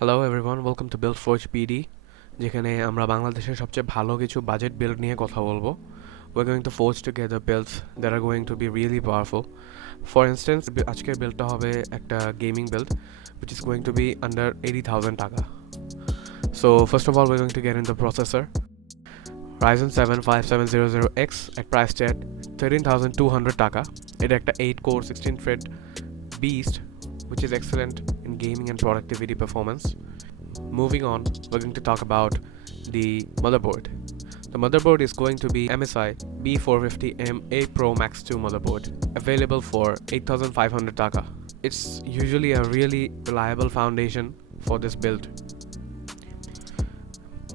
Hello everyone, welcome to BuildForge PD যেখানে আমরা বাংলাদেশের সবচেয়ে ভালো কিছু বাজেট বিল্ড নিয়ে কথা বলবো. We're going to forge together builds that are going to be really powerful. For instance, আজকের বিল্ডটা হবে একটা gaming build which is going to be under 80,000 টাকা. So first of all, we're going to get in the processor. Ryzen 7 5700X at priced at 13,200 টাকা. এটা একটা 8 core 16 thread beast which is excellent in gaming and productivity performance. Moving on, we're going to talk about the motherboard. The motherboard is going to be MSI B450M A Pro Max 2 motherboard, available for 8,500 taka. It's usually a really reliable foundation for this build.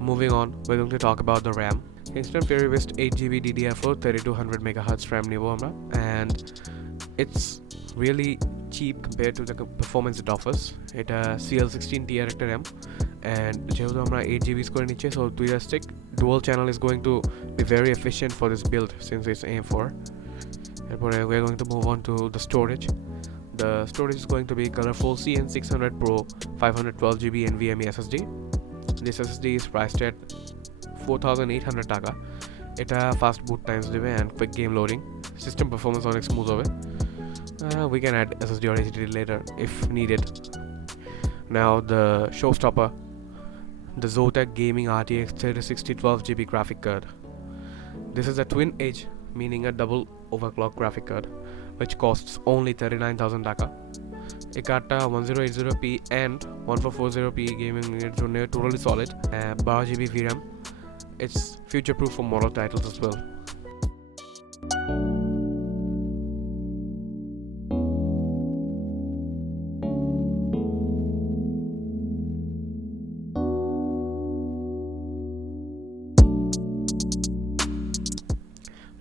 Moving on, we're going to talk about the RAM. Kingston Fury West 8GB DDR4 3200 MHz RAM নিবো আমরা, and it's really cheap compared to the performance it offers. It CL16 tier একটা RAM, and যেহেতু আমরা 8GB করে নিচ্ছি, so দুইটা stick dual channel is going to be very efficient for this build since it's AM4. এরপরে we're going to move on to the storage. The storage is going to be colorful CN600 Pro 512GB NVMe SSD. This SSD is priced at 4,800 taka. এটা fast boot times দেবে and quick game loading. System performance অনেক smooth হবে. We can add SSD or HDD later if needed. Now the showstopper, the ZOTAC Gaming RTX 3060 12GB graphic card. This is a twin edge, meaning a double overclock graphic card, which costs only 39,000 taka. এই কার্ডটা 1080p and 1440p gaming এর জন্য totally solid. 12GB VRAM. It's future proof for model titles as well.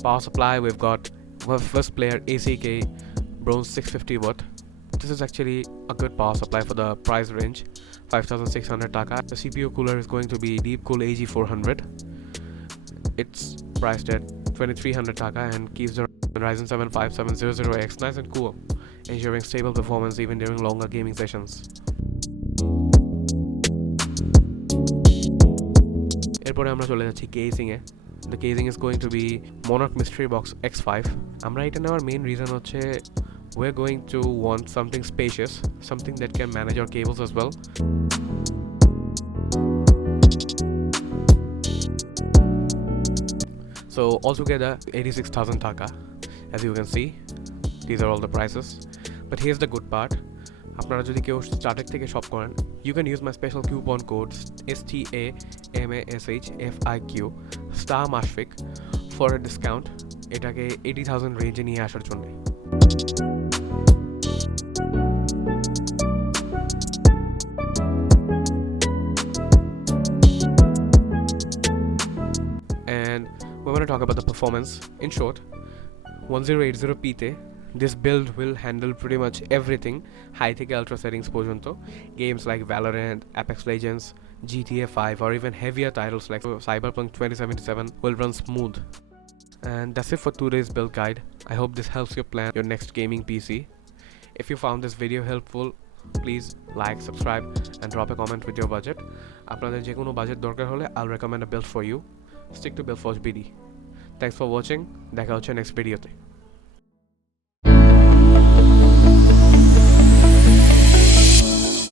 Power supply, we've got first player ACK bronze 650 watt. This is actually a good power supply for the price range, 5,600 taka. The CPU cooler is going to be DeepCool AG400. It's priced at 2,300 taka and keeps the Ryzen 7 5700X nice and cool, ensuring stable performance even during longer gaming sessions. এরপরে আমরা চলে যাচ্ছি casing A. The casing is going to be Monarch Mystery Box X5. আমরা এটা নেওয়ার main reason হচ্ছে we're going to want something spacious, something that can manage our cables as well. So altogether 86,000 taka. As you can see, these are all the prices. But here's the good part. আপনারা যদি কেউ ZOTAC থেকে shop করেন, you can use my special coupon code STAMASHFIQ *Mashfiq for a discount. এটাকে 80,000 রেঞ্জে নিয়ে আসার জন্য. And we want to talk about the performance. In short, 1080p te this build will handle pretty much everything high থেকে ultra settings পর্যন্ত. Games like Valorant, Apex Legends, GTA 5 or even heavier titles like Cyberpunk 2077 will run smooth. And that's it for today's build guide. I hope this helps you plan your next gaming PC. If you found this video helpful, please like, subscribe and drop a comment with your budget. আপনাদের যে কোনো budget দরকার হলে I'll recommend a build for you. Stick to BuildForge BD. Thanks for watching. দেখা হচ্ছে next ভিডিওতে.